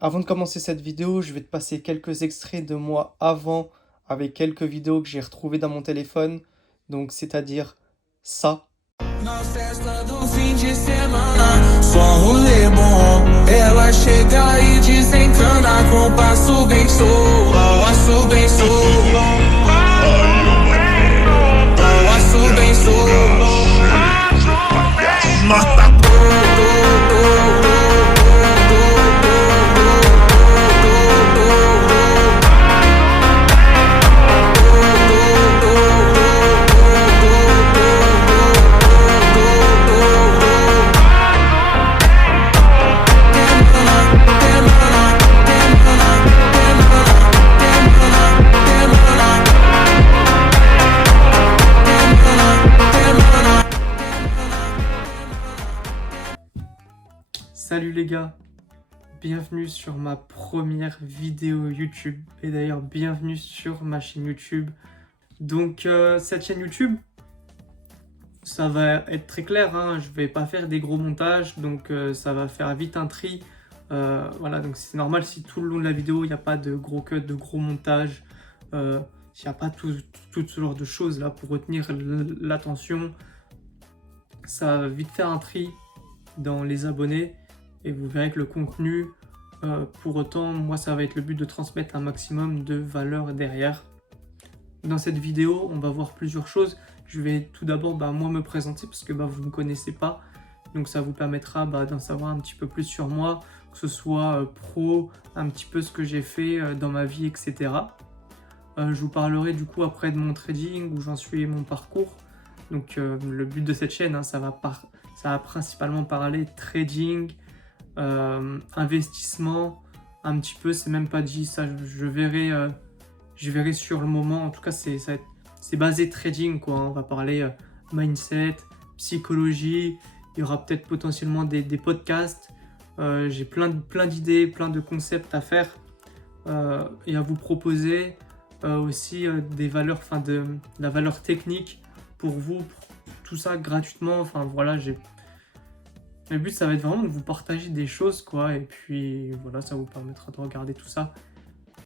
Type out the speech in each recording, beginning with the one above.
Avant de commencer cette vidéo, je vais te passer quelques extraits de moi avant avec quelques vidéos que j'ai retrouvées dans mon téléphone. Donc, c'est-à-dire ça. Na festa do fim de semana, só rolê bom. Ela chega e desencana com passo bem solto, passo bem solto, passo bem solto. Mata Salut les gars, bienvenue sur ma première vidéo YouTube et d'ailleurs bienvenue sur ma chaîne YouTube. Donc cette chaîne YouTube, ça va être très clair, hein, je vais pas faire des gros montages, donc ça va faire vite un tri. Voilà, donc c'est normal si tout le long de la vidéo il n'y a pas de gros cuts, de gros montages, il n'y a pas tout ce genre de choses là pour retenir l'attention. Ça va vite faire un tri dans les abonnés. Et vous verrez que le contenu, pour autant, moi ça va être le but de transmettre un maximum de valeur derrière. Dans cette vidéo, on va voir plusieurs choses. Je vais tout d'abord moi me présenter parce que vous ne me connaissez pas. Donc ça vous permettra d'en savoir un petit peu plus sur moi, que ce soit pro, un petit peu ce que j'ai fait dans ma vie, etc. Je vous parlerai du coup après de mon trading, où j'en suis et mon parcours. Donc le but de cette chaîne, ça va principalement parler trading, investissement, un petit peu, c'est même pas dit, ça je verrai sur le moment. En tout cas c'est basé trading quoi, on va parler mindset, psychologie, il y aura peut-être potentiellement des podcasts, j'ai plein d'idées, plein de concepts à faire et à vous proposer, aussi des valeurs, de la valeur technique pour vous, tout ça gratuitement. Enfin voilà, le but ça va être vraiment de vous partager des choses quoi, et puis voilà, ça vous permettra de regarder tout ça.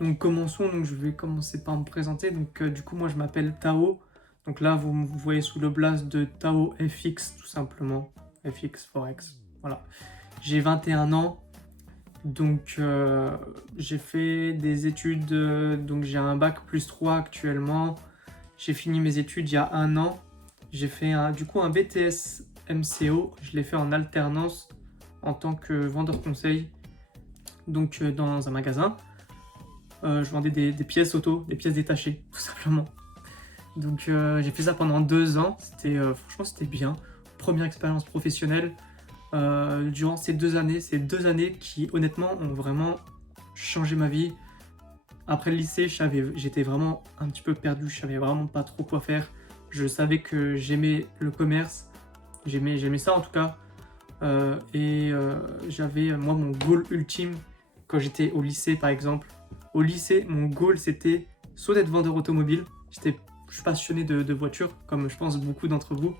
Donc commençons, donc je vais commencer par me présenter. Donc du coup moi je m'appelle Tao, donc là vous voyez sous le blaze de Tao FX tout simplement, FX Forex, voilà. J'ai 21 ans, donc j'ai fait des études, donc j'ai un bac plus 3 actuellement. J'ai fini mes études il y a un an, j'ai fait du coup un BTS MCO, je l'ai fait en alternance en tant que vendeur conseil, donc dans un magasin. Je vendais des pièces auto, des pièces détachées, tout simplement. Donc j'ai fait ça pendant 2 ans, franchement c'était bien. Première expérience professionnelle durant ces 2 années qui honnêtement ont vraiment changé ma vie. Après le lycée, j'étais vraiment un petit peu perdu, je savais vraiment pas trop quoi faire. Je savais que j'aimais le commerce, j'aimais ça en tout cas. J'avais moi mon goal ultime quand j'étais au lycée par exemple. Au lycée, mon goal c'était soit d'être vendeur automobile, je suis passionné de voitures comme je pense beaucoup d'entre vous.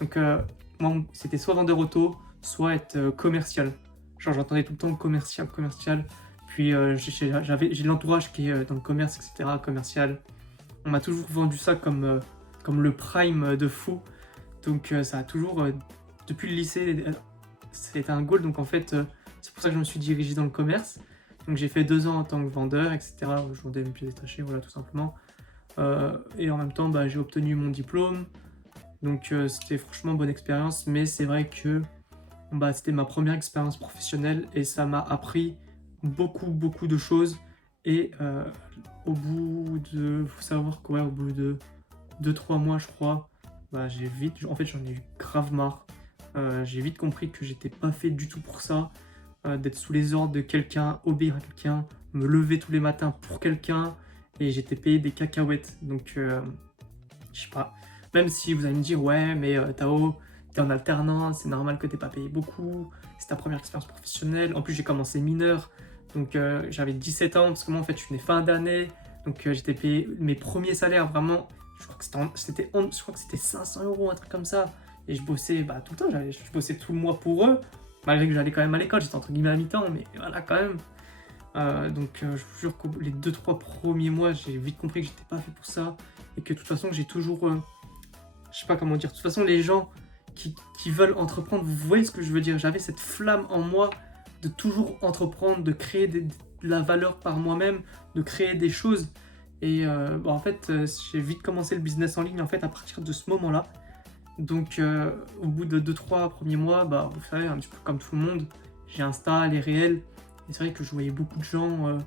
Donc moi c'était soit vendeur auto, soit être commercial. Genre j'entendais tout le temps commercial. Puis j'ai l'entourage qui est dans le commerce, etc. commercial. On m'a toujours vendu ça comme le prime de fou. Donc ça a toujours, depuis le lycée, c'était un goal. Donc en fait, c'est pour ça que je me suis dirigé dans le commerce. Donc j'ai fait 2 ans en tant que vendeur, etc. Je vendais mes pièces détachées, voilà, tout simplement. Et en même temps, j'ai obtenu mon diplôme. Donc c'était franchement une bonne expérience. Mais c'est vrai que c'était ma première expérience professionnelle et ça m'a appris beaucoup de choses. Et au bout de, faut savoir quoi, au bout de 2-3 mois, je crois, j'en ai eu grave marre. J'ai vite compris que j'étais pas fait du tout pour ça. D'être sous les ordres de quelqu'un, obéir à quelqu'un, me lever tous les matins pour quelqu'un, et j'étais payé des cacahuètes. Donc, je sais pas. Même si vous allez me dire, ouais, mais Tao, t'es en alternance, c'est normal que t'aies pas payé beaucoup, c'est ta première expérience professionnelle. En plus, j'ai commencé mineur, donc j'avais 17 ans, parce que moi, en fait, je suis né fin d'année, donc j'étais payé mes premiers salaires, vraiment, je crois que c'était 500 €, un truc comme ça. Et je bossais tout le temps, je bossais tout le mois pour eux. Malgré que j'allais quand même à l'école, j'étais entre guillemets à mi-temps, mais voilà quand même. Je vous jure que les 2-3 premiers mois, j'ai vite compris que j'étais pas fait pour ça et que de toute façon, j'ai toujours, je sais pas comment dire, de toute façon, les gens qui veulent entreprendre, vous voyez ce que je veux dire, j'avais cette flamme en moi de toujours entreprendre, de créer de la valeur par moi-même, de créer des choses. Et en fait, j'ai vite commencé le business en ligne en fait à partir de ce moment-là. Donc au bout de 2-3 premiers mois, vous savez, un petit peu comme tout le monde, j'ai Insta, les réels. Et c'est vrai que je voyais beaucoup de gens,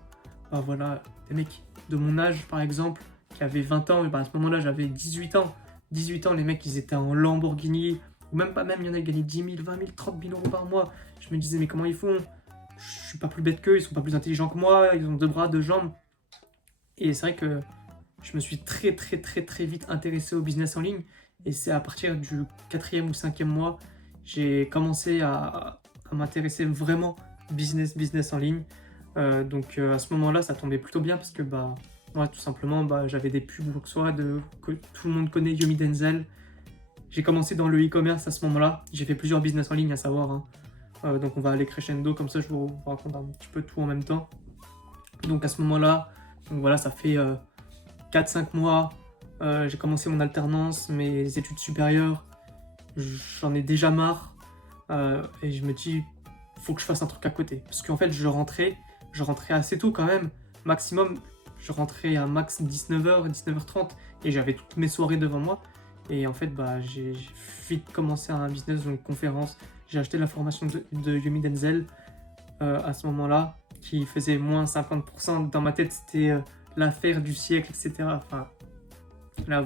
voilà, des mecs de mon âge par exemple, qui avaient 20 ans, et à ce moment-là j'avais 18 ans. 18 ans, les mecs ils étaient en Lamborghini, ou même pas même, il y en a qui gagnaient 10 000, 20 000, 30 000 euros par mois. Je me disais mais comment ils font? Je suis pas plus bête qu'eux, ils sont pas plus intelligents que moi, ils ont 2 bras, 2 jambes. Et c'est vrai que je me suis très vite intéressé au business en ligne. Et c'est à partir du 4e ou 5e mois, j'ai commencé à m'intéresser vraiment business en ligne. À ce moment-là, ça tombait plutôt bien parce que tout simplement, j'avais des pubs ou que soit que tout le monde connaît, Yomi Denzel. J'ai commencé dans le e-commerce à ce moment-là. J'ai fait plusieurs business en ligne à savoir. Donc on va aller crescendo, comme ça je vous raconte un petit peu tout en même temps. Donc à ce moment-là, ça fait 4-5 mois. J'ai commencé mon alternance, mes études supérieures. J'en ai déjà marre. Et je me dis, faut que je fasse un truc à côté. Parce qu'en fait, je rentrais assez tôt quand même. Maximum, je rentrais à max 19h, 19h30. Et j'avais toutes mes soirées devant moi. Et en fait, j'ai vite commencé un business, donc conférence. J'ai acheté la formation de Yomi Denzel à ce moment-là, qui faisait moins 50%. Dans ma tête, c'était l'affaire du siècle, etc. Enfin, là,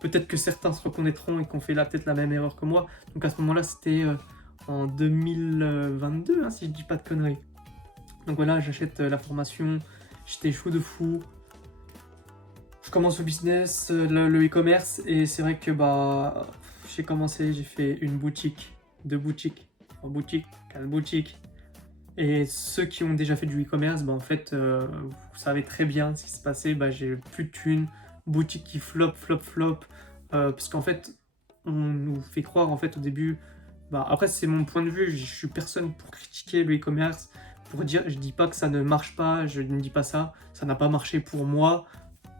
peut-être que certains se reconnaîtront et qu'on fait là peut-être la même erreur que moi. Donc à ce moment-là, c'était en 2022, si je dis pas de conneries. Donc voilà, j'achète la formation, j'étais chaud de fou. Je commence le business, le e-commerce, et c'est vrai que j'ai fait une boutique, 2 boutiques, 3 boutiques, 4 boutiques. Et ceux qui ont déjà fait du e-commerce, en fait, vous savez très bien ce qui se passait. J'ai plus de thunes, boutique qui flop, parce qu'en fait, on nous fait croire en fait au début. Après, c'est mon point de vue. Je suis personne pour critiquer le e-commerce, pour dire, je dis pas que ça ne marche pas, je ne dis pas ça. Ça n'a pas marché pour moi,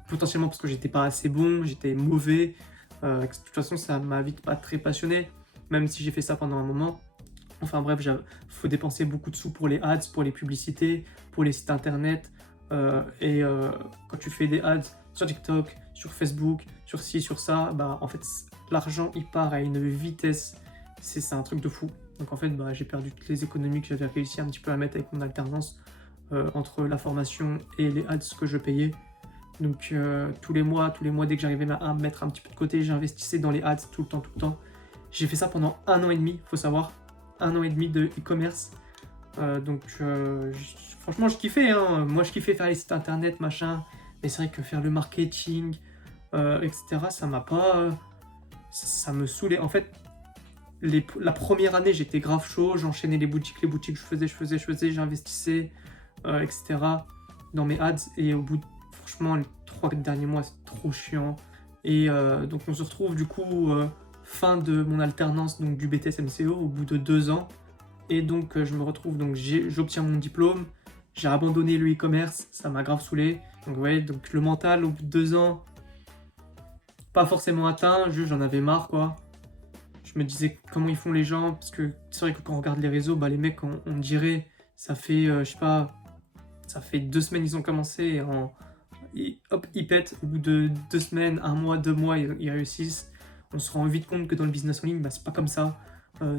potentiellement parce que j'étais pas assez bon, j'étais mauvais. De toute façon, ça m'a vite pas très passionné, même si j'ai fait ça pendant un moment. Enfin bref, il faut dépenser beaucoup de sous pour les ads, pour les publicités, pour les sites internet. Quand tu fais des ads sur TikTok, sur Facebook, sur ci, sur ça, en fait, l'argent il part à une vitesse. C'est un truc de fou. Donc en fait, j'ai perdu toutes les économies que j'avais réussi un petit peu à mettre avec mon alternance entre la formation et les ads que je payais. Donc tous les mois, dès que j'arrivais à mettre un petit peu de côté, j'investissais dans les ads tout le temps. J'ai fait ça pendant 1 an et demi, faut savoir. 1 an et demi de e-commerce. Franchement, je kiffais. Moi, je kiffais faire les sites internet, machin. Mais c'est vrai que faire le marketing, etc., ça m'a pas... ça me saoulait. En fait, la première année, j'étais grave chaud. J'enchaînais les boutiques, je faisais, j'investissais, etc. dans mes ads. Et au bout franchement, les 3 derniers mois, c'est trop chiant. Et donc, on se retrouve du coup... fin de mon alternance donc du BTS MCO au bout de 2 ans, et donc je me retrouve, donc j'obtiens mon diplôme, j'ai abandonné le e-commerce, ça m'a grave saoulé. Donc donc le mental au bout de 2 ans pas forcément atteint, j'en avais marre quoi. Je me disais comment ils font les gens, parce que c'est vrai que quand on regarde les réseaux, les mecs on dirait ça fait je sais pas, ça fait 2 semaines ils ont commencé et hop ils pètent, au bout de 2 semaines, 1 mois, 2 mois ils réussissent. On se rend vite compte que dans le business en ligne, c'est pas comme ça.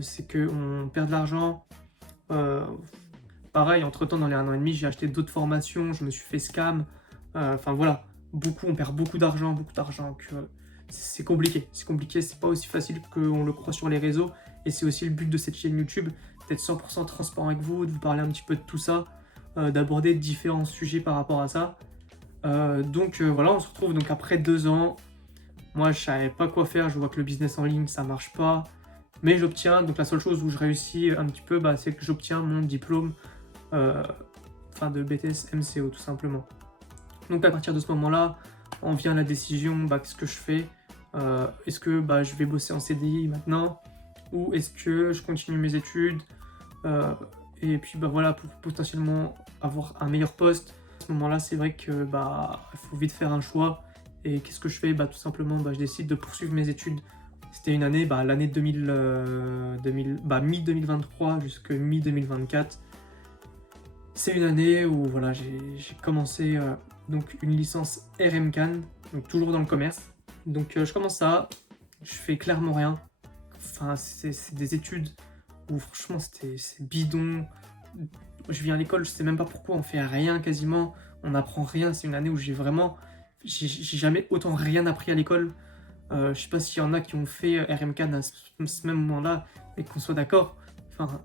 C'est qu'on perd de l'argent. Pareil, entre-temps, dans les 1 an et demi, j'ai acheté d'autres formations, je me suis fait scam. Enfin voilà, on perd beaucoup d'argent. C'est compliqué, c'est pas aussi facile qu'on le croit sur les réseaux. Et c'est aussi le but de cette chaîne YouTube, d'être 100% transparent avec vous, de vous parler un petit peu de tout ça, d'aborder différents sujets par rapport à ça. Voilà, on se retrouve donc après 2 ans. Moi, je savais pas quoi faire, je vois que le business en ligne, ça marche pas. Mais j'obtiens, donc la seule chose où je réussis un petit peu, c'est que j'obtiens mon diplôme de BTS MCO, tout simplement. Donc à partir de ce moment-là, on vient à la décision, qu'est-ce que je fais? Est-ce que je vais bosser en CDI maintenant? Ou est-ce que je continue mes études? et puis bah voilà, pour potentiellement avoir un meilleur poste. À ce moment-là, c'est vrai que bah il faut vite faire un choix. Et qu'est-ce que je fais? Bah tout simplement, bah, je décide de poursuivre mes études. C'était une année, bah, l'année 2000, bah, mi-2023 jusqu'à mi-2024. C'est une année où voilà, j'ai commencé donc une licence RMCAN, donc toujours dans le commerce. Donc je commence ça, je fais clairement rien. Enfin, c'est des études où franchement c'est bidon. Je viens à l'école, je sais même pas pourquoi, on fait rien quasiment, on n'apprend rien. C'est une année où j'ai jamais autant rien appris à l'école. Je sais pas s'il y en a qui ont fait RMCAN à ce même moment-là, et qu'on soit d'accord. Enfin,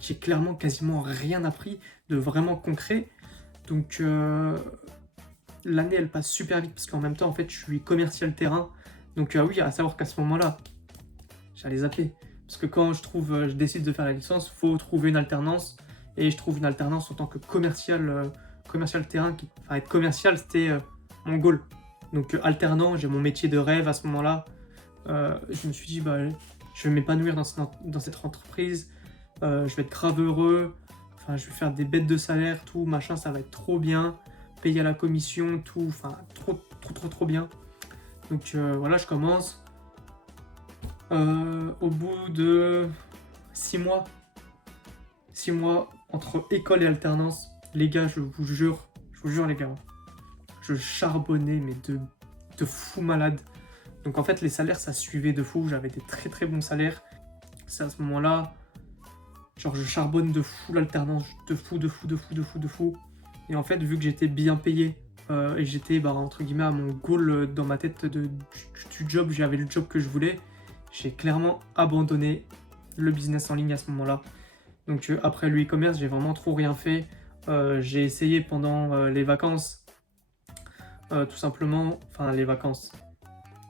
j'ai clairement quasiment rien appris de vraiment concret. Donc l'année elle passe super vite parce qu'en même temps en fait je suis commercial terrain. Donc oui, à savoir qu'à ce moment-là, j'allais zapper. Parce que quand je décide de faire la licence, faut trouver une alternance. Et je trouve une alternance en tant que commercial terrain. Enfin, être commercial, c'était mon goal. Donc alternant, j'ai mon métier de rêve à ce moment-là. Je me suis dit, bah, je vais m'épanouir dans cette entreprise. Je vais être grave heureux. Enfin, je vais faire des bêtes de salaire, tout, machin, ça va être trop bien. Payer à la commission, tout, enfin, trop bien. Donc voilà, je commence. Au bout de 6 mois entre école et alternance, les gars, je vous jure les gars, je charbonnais mais de fou malade. Donc en fait les salaires ça suivait de fou, j'avais des très bons salaires. C'est à ce moment-là, genre je charbonne de fou l'alternance, de fou. Et en fait vu que j'étais bien payé et j'étais bah, entre guillemets à mon goal dans ma tête du job, j'avais le job que je voulais, j'ai clairement abandonné le business en ligne à ce moment-là. Donc après le e-commerce, j'ai vraiment trop rien fait. J'ai essayé pendant les vacances, tout simplement, enfin les vacances.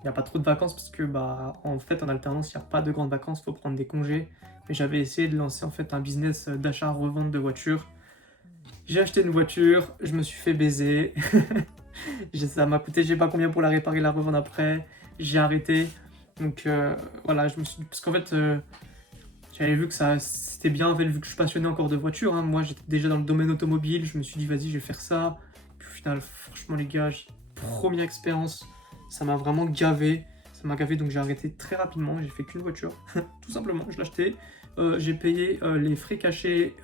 Il n'y a pas trop de vacances parce que bah en fait en alternance, il n'y a pas de grandes vacances, il faut prendre des congés. Mais j'avais essayé de lancer en fait un business d'achat-revente de voitures. J'ai acheté une voiture, je me suis fait baiser. Ça m'a coûté je sais pas combien pour la réparer, la revendre après. J'ai arrêté. Donc voilà, je me suis... Parce qu'en fait, j'avais vu que c'était bien, en fait, vu que je suis passionné encore de voiture. Hein. Moi, j'étais déjà dans le domaine automobile. Je me suis dit, vas-y, je vais faire ça. Puis au final, franchement, les gars, première expérience, ça m'a vraiment gavé. Ça m'a gavé, donc j'ai arrêté très rapidement. J'ai fait qu'une voiture, tout simplement. Je l'ai acheté. J'ai payé les frais cachés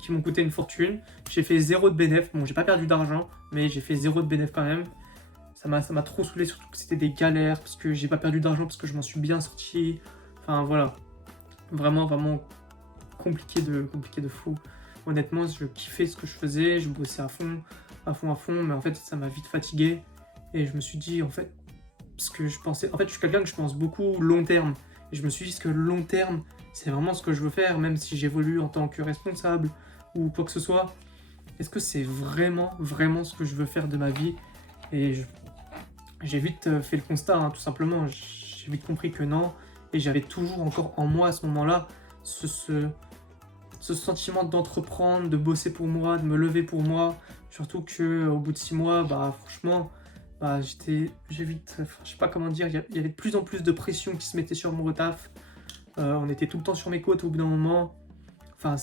qui m'ont coûté une fortune. J'ai fait 0 de bénéf. Bon, j'ai pas perdu d'argent, mais j'ai fait 0 de bénéf quand même. Ça m'a trop saoulé, surtout que c'était des galères, parce que j'ai pas perdu d'argent, parce que je m'en suis bien sorti. Enfin voilà, vraiment compliqué de fou. Honnêtement, je kiffais ce que je faisais, je bossais à fond, mais en fait ça m'a vite fatigué. Et je me suis dit en fait, parce que je pensais, en fait je suis quelqu'un que je pense beaucoup long terme. Et je me suis dit que long terme, c'est vraiment ce que je veux faire, même si j'évolue en tant que responsable ou quoi que ce soit. Est-ce que c'est vraiment ce que je veux faire de ma vie? Et j'ai vite fait le constat, hein, tout simplement. J'ai vite compris que non. Et j'avais toujours encore en moi à ce moment-là ce sentiment d'entreprendre, de bosser pour moi, de me lever pour moi. Surtout qu'au bout de 6 mois, bah franchement, bah, j'ai vite, je sais pas comment dire, il y avait de plus en plus de pression qui se mettait sur mon taf. On était tout le temps sur mes côtes au bout d'un moment. Enfin,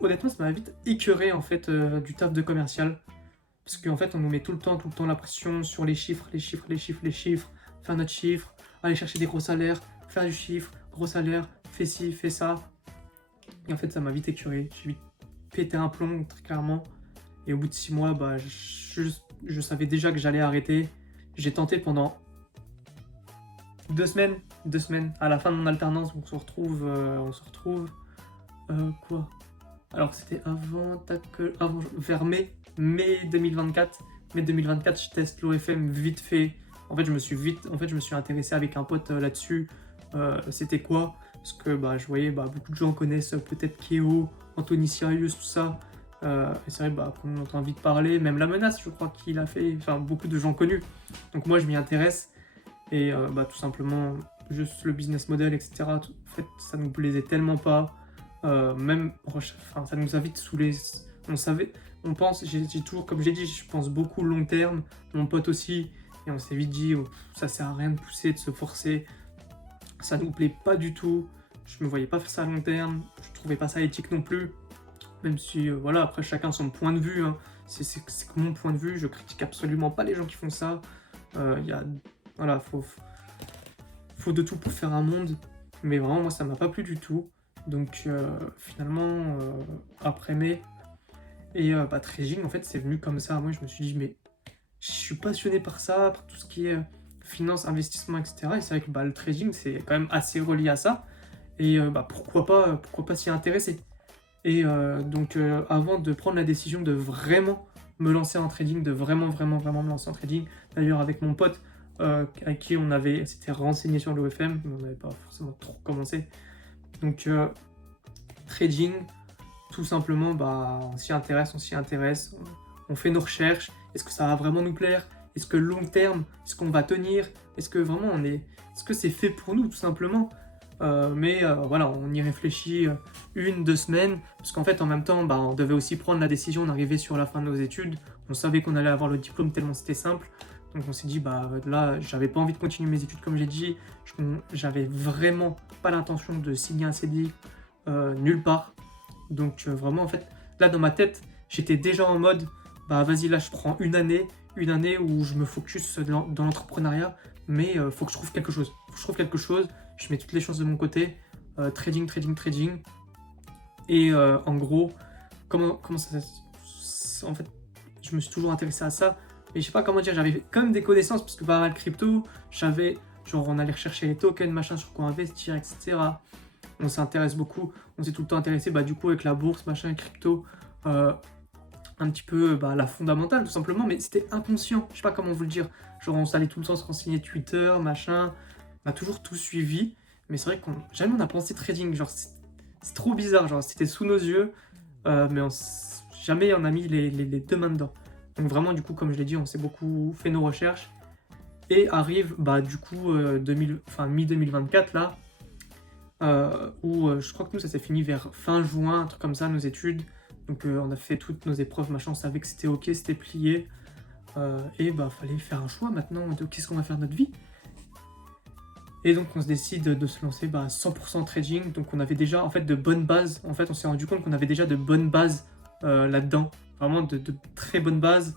honnêtement, ça m'a vite écœuré en fait du taf de commercial. Parce qu'en fait, on nous met tout le temps la pression sur les chiffres, faire notre chiffre, aller chercher des gros salaires, faire du chiffre, gros salaire, fais ci, fais ça. Et en fait, ça m'a vite écœuré. J'ai vite pété un plomb, très clairement. Et au bout de 6 mois, bah, je savais déjà que j'allais arrêter. J'ai tenté pendant 2 semaines. À la fin de mon alternance, on se retrouve quoi? Alors, c'était vers mai 2024. Mai 2024, je teste l'OFM vite fait. En fait, je me suis intéressé avec un pote là-dessus. C'était quoi? Parce que bah, je voyais beaucoup de gens connaissent peut-être Keo, Anthony Sirius, tout ça. Et c'est vrai qu'on entend vite parler. Même La Menace, je crois qu'il a fait. Enfin, beaucoup de gens connus. Donc moi, je m'y intéresse. Et tout simplement, juste le business model, etc. En fait, ça nous plaisait tellement pas. Ça nous a vite saoulés. On pense, j'ai toujours, comme j'ai dit, je pense beaucoup long terme. Mon pote aussi. Et on s'est vite dit, ça sert à rien de pousser, de se forcer. Ça nous plaît pas du tout. je me voyais pas faire ça à long terme, je trouvais pas ça éthique non plus, même si voilà, après chacun son point de vue, hein. C'est que mon point de vue, je critique absolument pas les gens qui font ça. Voilà, faut de tout pour faire un monde, mais vraiment moi ça m'a pas plu du tout. Donc finalement après mai et trading en fait c'est venu comme ça. Moi je me suis dit mais je suis passionné par ça, par tout ce qui est finance, investissement, etc. Et c'est vrai que le trading c'est quand même assez relié à ça. Et pourquoi pas s'y intéresser. Et donc avant de prendre la décision de vraiment me lancer en trading, de vraiment me lancer en trading, d'ailleurs avec mon pote avec qui on s'était renseigné sur l'OFM, mais on n'avait pas forcément trop commencé. Donc trading, tout simplement, on s'y intéresse, on fait nos recherches. Est-ce que ça va vraiment nous plaire? Est-ce que long terme, est-ce qu'on va tenir? Est-ce que vraiment est-ce que c'est fait pour nous tout simplement? Voilà, on y réfléchit 1-2 semaines, parce qu'en fait en même temps on devait aussi prendre la décision d'arriver sur la fin de nos études. On savait qu'on allait avoir le diplôme tellement c'était simple, donc on s'est dit là j'avais pas envie de continuer mes études comme j'ai dit, j'avais vraiment pas l'intention de signer un CDI nulle part. Donc vraiment en fait là dans ma tête j'étais déjà en mode vas-y là je prends une année où je me focus dans l'entrepreneuriat, mais faut que je trouve quelque chose. Je mets toutes les chances de mon côté, trading. Et en gros, comment ça... En fait, je me suis toujours intéressé à ça. Mais je sais pas comment dire, j'avais quand même des connaissances, parce que pas mal crypto, on allait rechercher les tokens, machin, sur quoi investir, etc. On s'intéresse beaucoup, on s'est tout le temps intéressé, du coup, avec la bourse, machin, crypto, un petit peu la fondamentale, tout simplement, mais c'était inconscient, je sais pas comment vous le dire. On s'allait tout le temps se renseigner Twitter, machin... On a toujours tout suivi, mais c'est vrai qu'on jamais on a pensé trading, c'est trop bizarre, c'était sous nos yeux, mais jamais on a mis les deux mains dedans. Donc vraiment du coup comme je l'ai dit, on s'est beaucoup fait nos recherches, et arrive du coup mi-2024 là, où je crois que nous ça s'est fini vers fin juin, un truc comme ça, nos études. Donc on a fait toutes nos épreuves, machin, on savait que c'était ok, c'était plié, et fallait faire un choix maintenant de qu'est-ce qu'on va faire de notre vie. Et donc on se décide de se lancer 100% trading. Donc on avait déjà en fait de bonnes bases. En fait on s'est rendu compte qu'on avait déjà de bonnes bases là-dedans. Vraiment de très bonnes bases.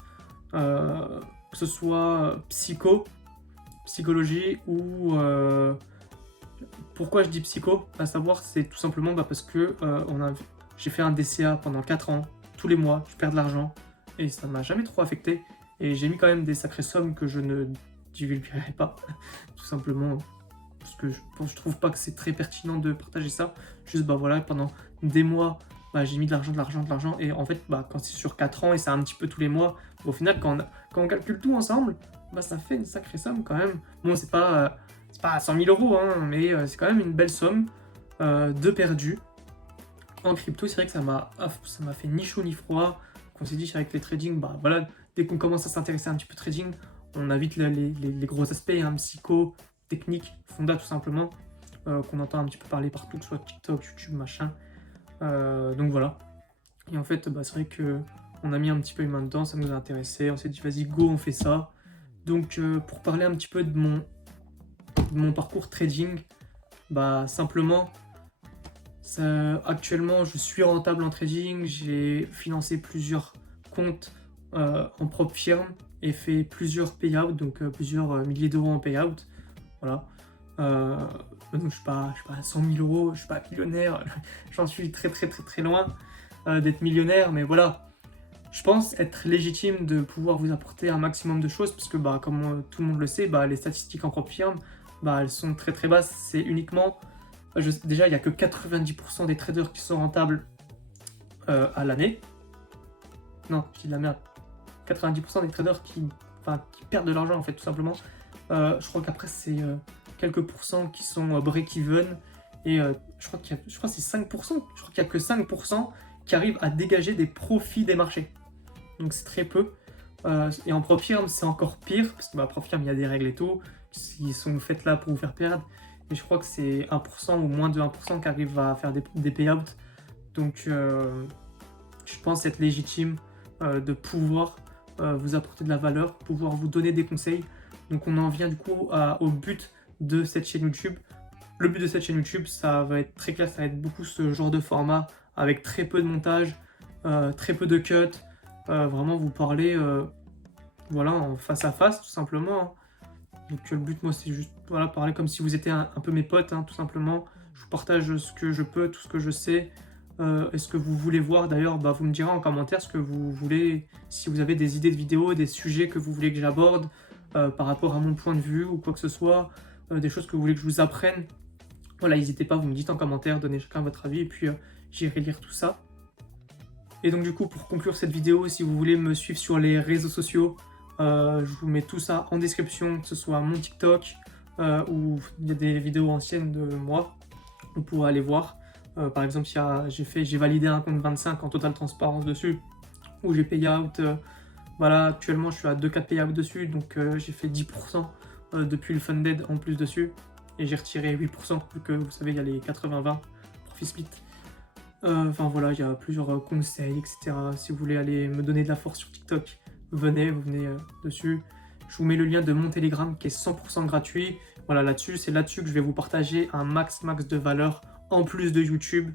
Que ce soit psychologie ou... Pourquoi je dis psycho? À savoir c'est tout simplement parce que j'ai fait un DCA pendant 4 ans. Tous les mois je perds de l'argent. Et ça m'a jamais trop affecté. Et j'ai mis quand même des sacrées sommes que je ne divulguerai pas. Tout simplement... parce que je trouve pas que c'est très pertinent de partager ça. Juste voilà, pendant des mois, j'ai mis de l'argent, et en fait, quand c'est sur 4 ans et c'est un petit peu tous les mois, au final, quand on calcule tout ensemble, ça fait une sacrée somme quand même. Bon, c'est pas 100 000 euros, hein, mais c'est quand même une belle somme de perdu. En crypto, c'est vrai que ça m'a fait ni chaud ni froid. On s'est dit, avec les trading, voilà, dès qu'on commence à s'intéresser un petit peu au trading, on a vite les gros aspects, psycho, technique, fonda tout simplement, qu'on entend un petit peu parler partout, que ce soit TikTok, YouTube, machin. Donc voilà. Et en fait, c'est vrai que on a mis un petit peu les mains dedans, ça nous a intéressé, on s'est dit vas-y go, on fait ça. Donc pour parler un petit peu de mon parcours trading, simplement, actuellement je suis rentable en trading, j'ai financé plusieurs comptes en propre firme et fait plusieurs payouts, donc plusieurs milliers d'euros en payout. Voilà. Donc je suis pas à 100 000 euros, je suis pas millionnaire, j'en suis très loin d'être millionnaire, mais voilà. Je pense être légitime de pouvoir vous apporter un maximum de choses, parce que comme tout le monde le sait, les statistiques en propre firme, elles sont très basses. C'est uniquement, déjà il n'y a que 90% des traders qui sont rentables à l'année. Non, je dis de la merde. 90% des traders qui perdent de l'argent en fait, tout simplement. Je crois qu'après c'est quelques pourcents qui sont break-even, et je crois que c'est 5%, je crois qu'il n'y a que 5% qui arrivent à dégager des profits des marchés. Donc c'est très peu. Et en propre firme c'est encore pire, parce que propre firme il y a des règles et tout, qui sont faites là pour vous faire perdre. Et je crois que c'est 1% ou moins de 1% qui arrivent à faire des payouts. Donc je pense être légitime de pouvoir vous apporter de la valeur, pouvoir vous donner des conseils. Donc on en vient du coup au but de cette chaîne YouTube, Le but de cette chaîne YouTube, ça va être très clair, ça va être beaucoup ce genre de format avec très peu de montage, très peu de cuts, vraiment vous parler voilà, en face à face tout simplement, hein. Donc le but moi c'est juste voilà, parler comme si vous étiez un peu mes potes, hein, tout simplement. Je vous partage ce que je peux, tout ce que je sais. Et ce que vous voulez voir d'ailleurs, bah, vous me direz en commentaire ce que vous voulez, si vous avez des idées de vidéos, des sujets que vous voulez que j'aborde par rapport à mon point de vue ou quoi que ce soit, des choses que vous voulez que je vous apprenne. Voilà, n'hésitez pas, vous me dites en commentaire, donnez chacun votre avis et puis j'irai lire tout ça. Et donc du coup, pour conclure cette vidéo, si vous voulez me suivre sur les réseaux sociaux, je vous mets tout ça en description, que ce soit mon TikTok ou il y a des vidéos anciennes de moi, vous pourrez aller voir. Par exemple, j'ai validé un compte 25 en totale transparence dessus, où j'ai payé out. Voilà, actuellement je suis à 2K de payout dessus, donc j'ai fait 10% depuis le funded en plus dessus, et j'ai retiré 8%, vu que vous savez, il y a les 80-20 profit split. Enfin voilà, il y a plusieurs conseils, etc. Si vous voulez aller me donner de la force sur TikTok, vous venez dessus. Je vous mets le lien de mon Telegram qui est 100% gratuit. Voilà, c'est là-dessus que je vais vous partager un max de valeur en plus de YouTube.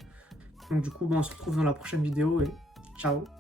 Donc du coup, on se retrouve dans la prochaine vidéo et ciao!